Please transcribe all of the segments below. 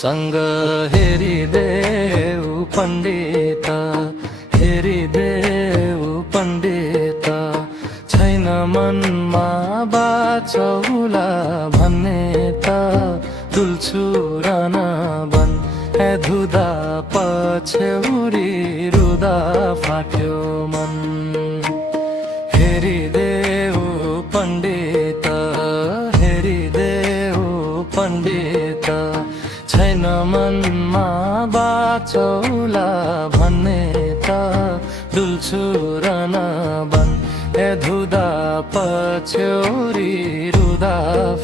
सँग हेरिदेऊ पण्डित, हेरिदेऊ पण्डित, छैन मनमा बाचौला भन्ने त डुल्छु रन बन ए धुदा पछ्यौरी रुदा फाट्यो मन। हेरिदेऊ पण्डित, हेरिदेऊ पण्डित, छैन मनमा बाचौला भन्ने त डुल्छु रन बन ए धुदा पछ्यौरी रुदा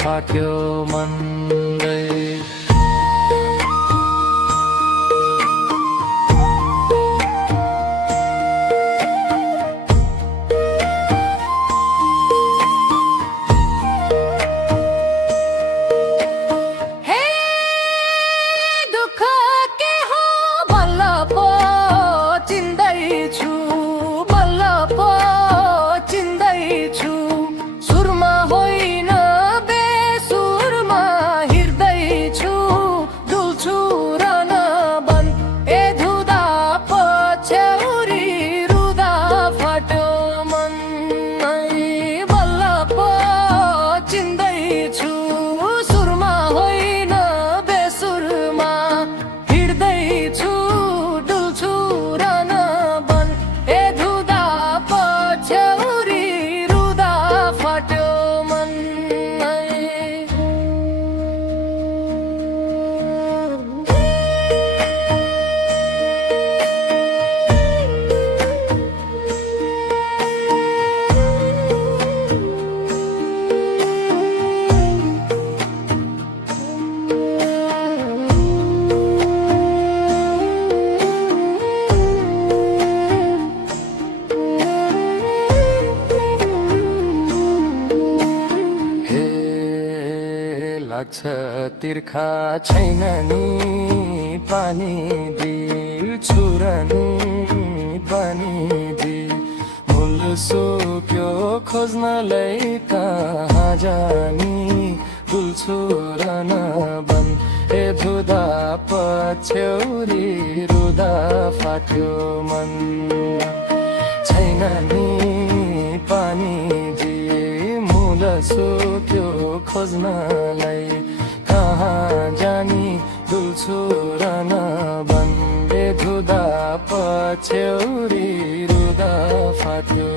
फाट्यो मन। लाग्छ तिर्खा छैन नि पानी दिल्छु र नि पानी दि मूल सुक्यो खोज्नलाई कहाँ जानी डुल्छु र नबन ए धुदा पछ्यौरी रुदा फाट्यो मन। छैन नि पानी मूल सुक्यो खोज्नलाई कहाँ जानी डुल्छु र नबन ए धुदा पछ्यौरी रुदा फाट्यो।